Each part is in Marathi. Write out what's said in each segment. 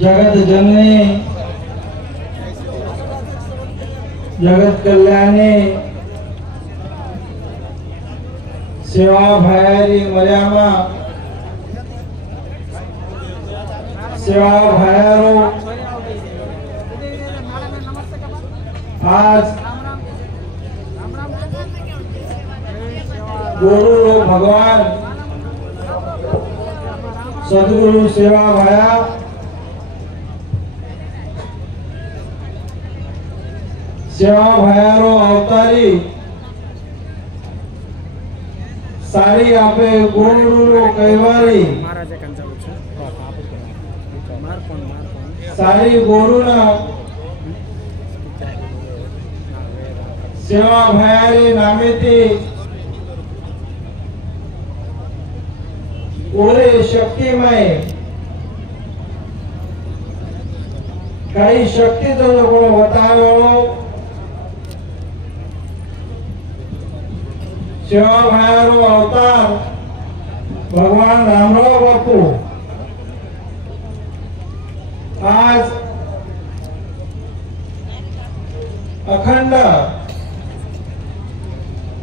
जगत जननी जगत कल्याणी सेवा भयारी मर्यामा सेवा भयारो आज गुरु भगवान सदगुरु सेवा भया सेवा भयारो अवतारी सारी आपे गुरु कैवारी सारी गुरुना सेवा भयारी नामेती ओरे शक्तिमय काही शक्तीचा जो कोण बताव्यो सेवा भयारो अवतार भगवान रामराव बापू आज अखंड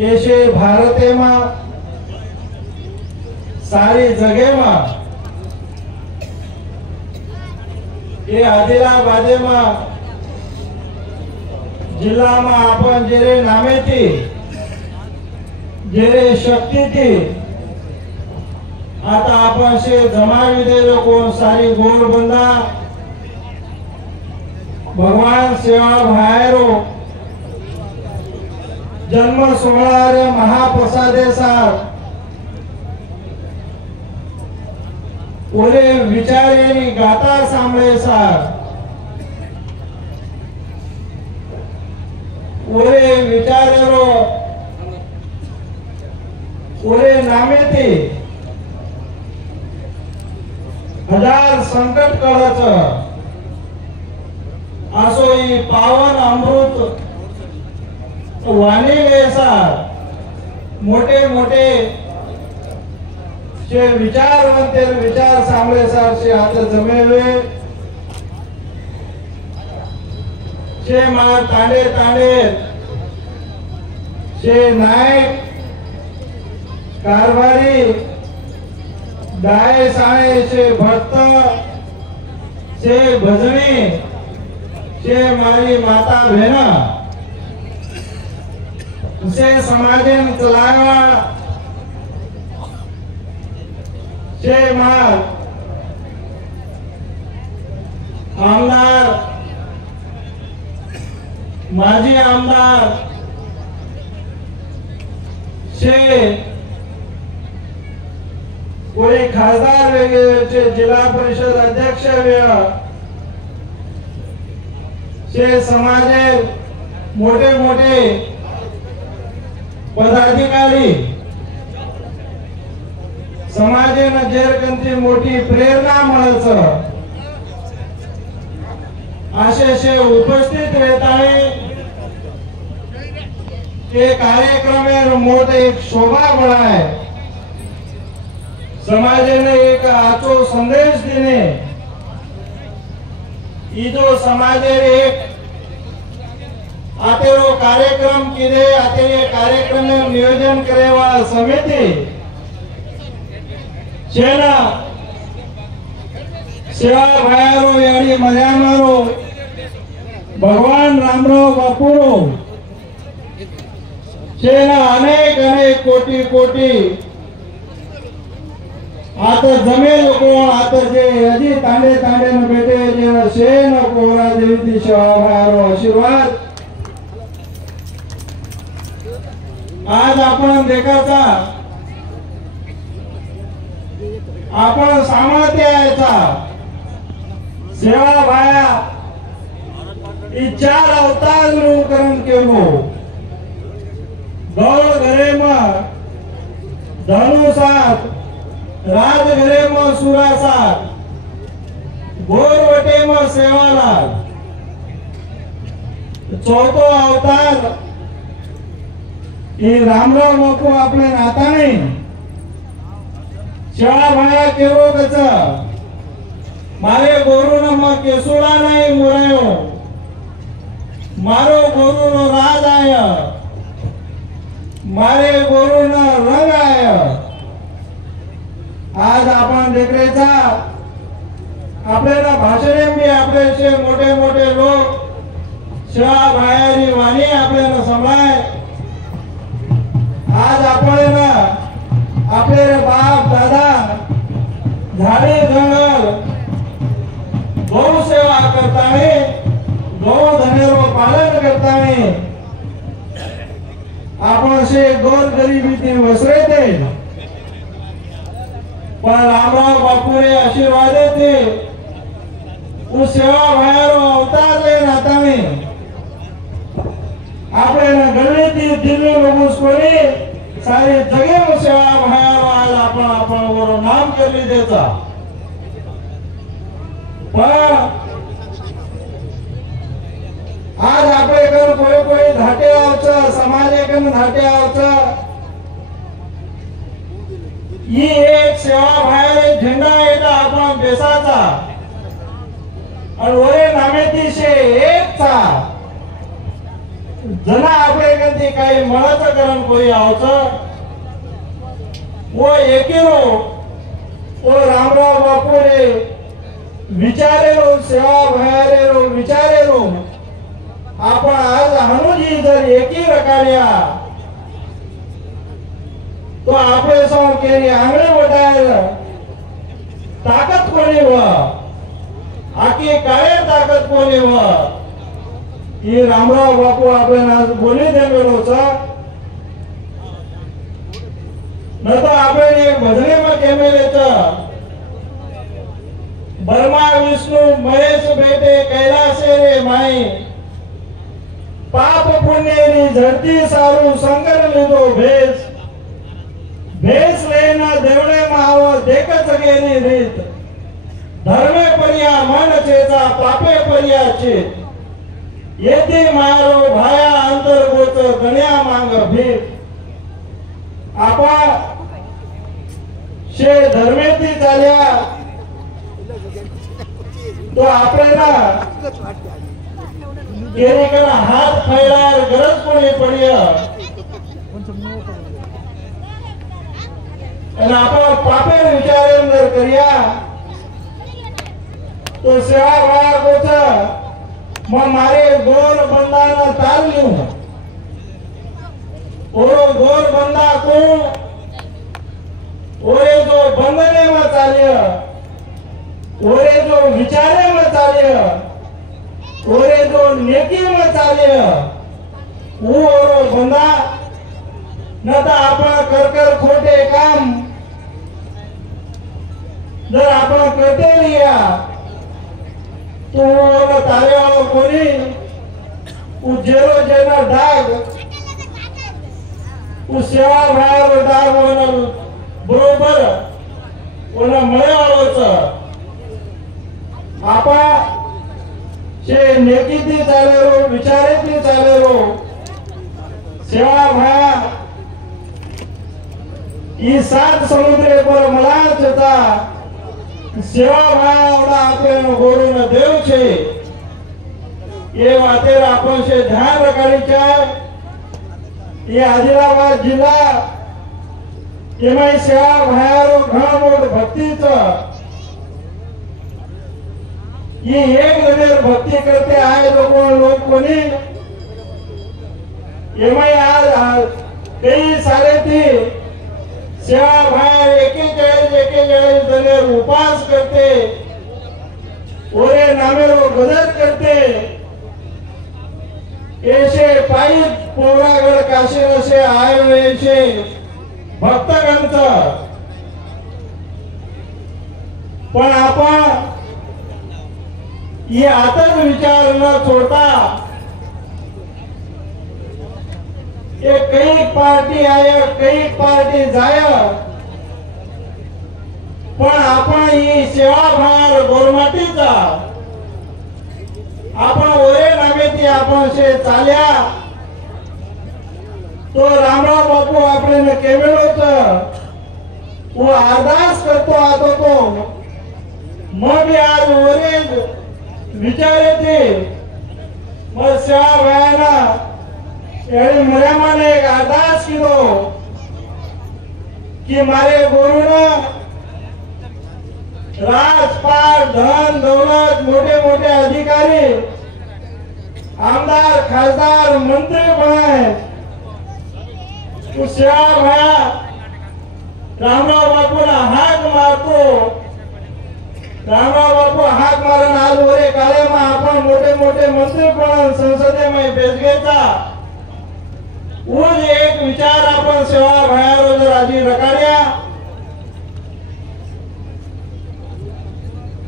येशे भारते मा सारी जगे मा ये आदिलाबादे मा जिल्हा मा आपण जेरे नामेती जेरे शक्ती थी आता आपण से जमावी दे कोण सारी गोरबंदा भगवान सेवा भयारो जन्म सोहळा महाप्रसादे सार ओरे विचारेनी गाता सांभळे सार ओरे विचारेरो ओरे नामेती हजार संकट काळाच असो ही पावन अमृत वाणी सार मोठे मोठे जे विचारवंते विचार सांभळे सार से आता जमेवे जे मार तांडे तांडे जे नायक कारभारी दाय साळे से भक्त से भजनी से मारी माता बहना से समाजन चलावा से मार आमदार माजी आमदार से कोई खासदार वेगळे जिल्हा परिषद अध्यक्ष से समाजे मोठे मोठे पदाधिकारी समाजेनं जेरकंती मोठी प्रेरणा मिळाच असे उपस्थित रहतानी के कार्यक्रम मोठे एक शोभा बढ़ाए समाजेने एक आचो संदेश देने जो समाजे एक आतेरो कार्यक्रम किदे आते ये कार्यक्रम में नियोजन करेवा समिति सेना सेवा भयारो यारी मर्यामारो भगवान रामराव बापूरो सेना अनेक अनेक कोटी कोटी आता जमेल कोण आता जे अजी तांडे तांडे न बेटे जे शेन कोरा देवी सेवा भयारो आशीर्वाद आज आपण देखाचा आपण सामर्थ्य यायचा सेवा भाया चार अवतार अनुकरण केलो गौड़ घरे में धनुसात राज घरे में सुरासात गोरवटे में सेवालाल चौथो अवतार ये रामराव बापू आपले नाता नहीं सेवा भाया केवो कचा मारे गोरुनाમાં કેસુડા નહીં મુરાયો મારો ગોરુનો રાજ આય मारे गोरुना रंग आय आज आपण देखरेचा आपल्याला भाषणे बी आपले मोठे मोठे लोक शिवा बाहेरी वाणी आपल्याला संभाळ आज आपण आपले बाप दादा झाडे जंगल गौ सेवा करताना गौ धनेरो पालन करताना आपण से गोर गरिबी वसरे थे पण रामराव बापूरे आशीर्वाद थे उस सेवा भायरो अवतार ले नाता में आपने ना गले थी दिल्ली लोगों को सारी जगह में सेवा भायरो आज आपण वो नाम कर ली देता पर आज आपले कर कोई धाटे आवचं समाजेकन धाटे आवचं ही एक सेवा बाहेर झेंडा येता आपण बेसाचा आणि वरे नामेती शे एकचा जना आपले कधी काही मळाचं करण कोई आवचं वो एकीरो वो रामराव बापूरे विचारेलो सेवा बाहेरेलो विचारेलो आपण आज हनुजी जर एकी रकाड्या तो आपले सौ केरी आंगळे वटायला ताकद कोणी व आकी काळे ताकद कोणी व ही रामराव बापू आपल्याला आज बोली देवेलोच न तो आपण एक भजने में केमेलेच ब्रह्मा विष्णु महेश बेटे कैलासे रे माई पाप पुण्य नी झड़ती सारू संगर लीधो भेस भेस लेना देवणे माव देख सगेनी रीत धर्मे परिया मन चेता पापे परिया चेत येती मारो भाया अंतर्गोच गण्या मांग भीत आपा शे धर्मेती चाल्या तो आपल्याला केरी करा हाथ फैलार गरज कोणी पडिया आणि आपण पापे विचारे जर करिया तो सेवा भाया कोच मग मारे गोर बंदाना ताल लिऊ ओरो गोर बंदा को ओरे जो बंदने में चालिय ओरे जो विचारे में चालिय ओरे जो नेकी में चाले वो और बंदा न तो आपण कर खोटे काम जर आपण करते लिया तो वो तारे वालों कोणी उजेरो जेना डाग उस सेवा भायर डाग होणार बरोबर ओना मळे वालोच आपा शे नेकीती चालेलो विचारेती चालेलो सेवा भाया ई सात समुद्रे पर मलाच था सेवा भाया ओडा आपले गोरुन देव छे ये वातेर आपण शे ध्यान रखाडीचा ये आदिलाबाद जिल्हा एमाई सेवा भायारो घणो मोठ भक्तीचा ये एक नजर भक्ति करते आए लोग कोणी एमाई आज कई सारे थी सेवा भाई एके जने उपास करते ओरे नामेरो गदर करते ऐसे पायी पोरागड काशी नसे आए ऐसे भक्तगणच पण आपण ये आतच विचार न छोड़ता ये कई पार्टी आय कई पार्टी जाय पण आपण ही सेवा भार गोरमाटीचा आपण ओरे नामेती आपण शे चाल्या तो रामराव बापू आपल्याला केवेलोच वो अरदास करतो आता तो मग बी आज वरील विचार येते मग सेवा भायाना याने मऱ्या माने एक अरदास किलो कि मारे गुरुना राजपाट धन दौलत मोठे मोठे अधिकारी आमदार खासदार मंत्री बनाए तो सेवा भाया रामराव बापूला हाक मारतो रामराव बापू हाक मारून आज वरे काळेमा आपण मोठे मोठे मंत्री पण संसदेमध्ये बेसगेचा उज एक विचार आपण सेवा भायारो जर आधी रकाड्या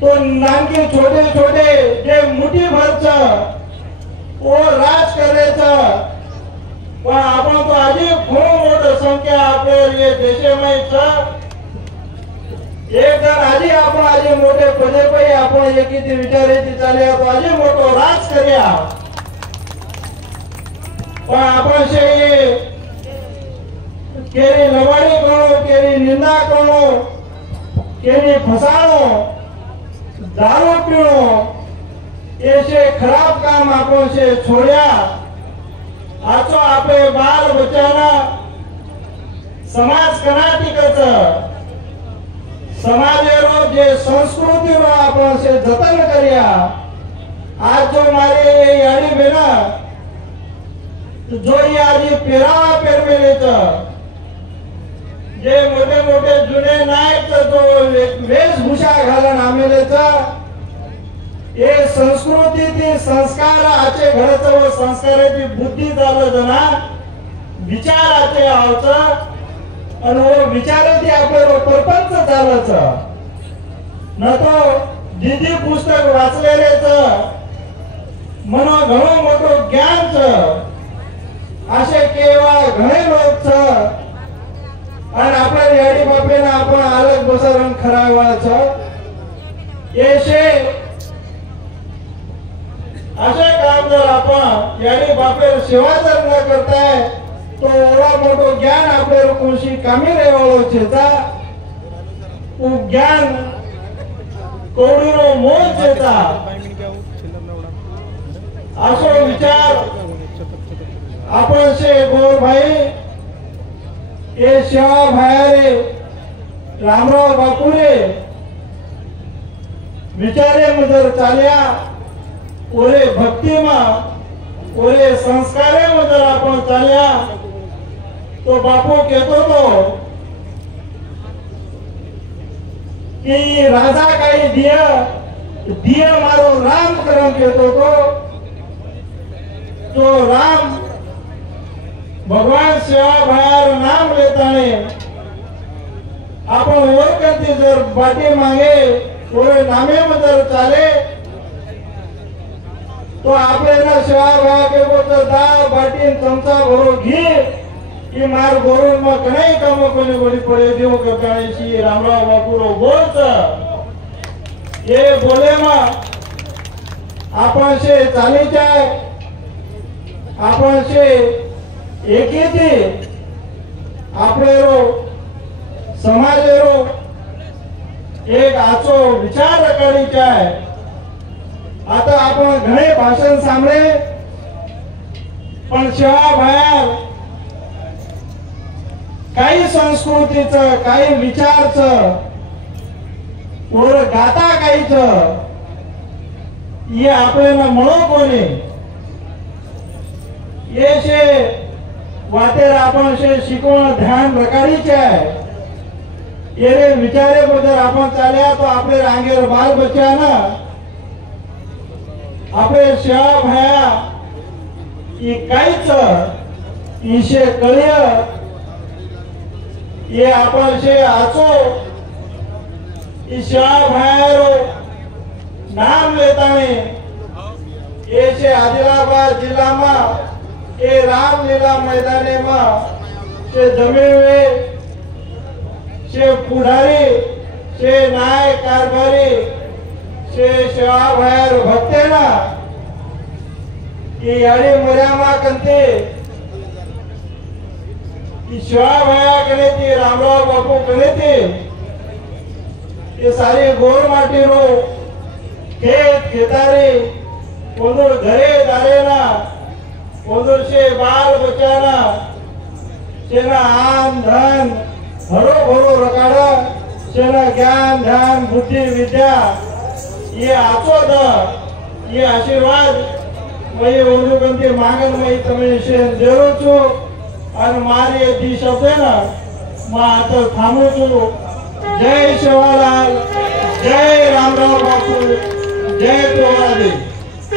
तो नानके छोटे छोटे जे मुठी भरच वो राज करायचं पण आपण तो आधी खूप मोठी संख्या आपल्या ये देशामध्ये एक जर आधी आपण आधी मोठे पदे पाहिजे आपण एक किती विचारायची चालले तो आधी मोठो राज करूया पण आपण शे केरी लवाडी करो केरी निंदा करो केरी फसाणो दारू पिणो ऐसे खराब काम आपण से छोड्या आजो आपले बाल बच्चाना समाज कनाटिकच समाजेरो जे संस्कृतीरो आपण से जतन करूया आज जो मारे याडी बेना जो आधी पेरावा पेरमेलेच जे मोठे मोठे जुने नायक जो वेशभूषा घालून आमेलेच हे संस्कृती संस्कार आचे घराचं व संस्काराची बुद्धी झालं जना विचाराचे आवचं आणि वो विचाराची आपलं परपंच झालंच न तो दिदी पुस्तक वाचलेलेच मनो घणो मोठो ज्ञानच असे केव्हा घणे लोक आणि आपल्या याडी बापेना आपण अलग बसरून खरावाच येशे असे काम जर आपण याडी बापेर सेवा जर न करताय तो एवढा मोठो ज्ञान आपल्याला कोणशी कामी रेवाळो छेचा ज्ञान कोडीरो मोल छेचा असो विचार आपण से गोर भाई ये सेवा भायारे रामराव बापूरे विचारे मजर चाल्या ओरे भक्ती मा ओरे संस्कारे मजर आपण चाल्या तो बापू कहतो तो कि राजा काही दिय मारो राम करम कहतो तो राम भगवान सेवा भायार नाम लेताने आपण ओळखती जर बाटी मागे ओरे नामे मजर चाले तो आपल्याला सेवा भाया के बोलतो दा बाटी चमचा भरो घी कि मार गोरून मग कणाई काम कोणी बडी पडे देव ककाळीशी रामराव बापूरो बोलत ये बोले मग आपण से चालीच्या आपण से एकेती आपलेरो समाजेरो एक आचो विचार रकाडीचा आहे आता आपण घणे भाषण सांभळे पण सेवा भायार काही संस्कृतीचं काही विचारचं ओर गाता काहीच हे आपल्याला म्हणू कोणी ये शे वाटेर आपण शे शिकवण ध्यान रकाडीचे आहे येरे विचारे बद्दल आपण चाल्या तो आपले रांगेर बाल बच्चा ना आपले सेवा भाया ही काहीच इशे कळय ये आपण शे आचो ई सेवा भायारो नाम लेताने ये शे आदिलाबाद जिल्हा में ये रामलीला मैदाने में से जमे हुए से पुढारी से नायक कारभारी से सेवा भायर भक्तेना की याडी मर्यामा कंते की सेवा भाया करे ती रामराव बापू करे ती ये सारी गोर माटी रो खेत खेतारी कोंदूर घरे दारेना कोंदूर से बाल बचाना सेना आम धन हरो भरो रकाड़ा सेना ज्ञान ध्यान बुद्धि विद्या ये आचो द ये आशीर्वाद वही ओनुगंती मांगन में तमे से देरो छो और मारी दी शब्द ना मा आता थामो छो। जय सेवालाल, जय रामराव बापू, जय तोरादेव।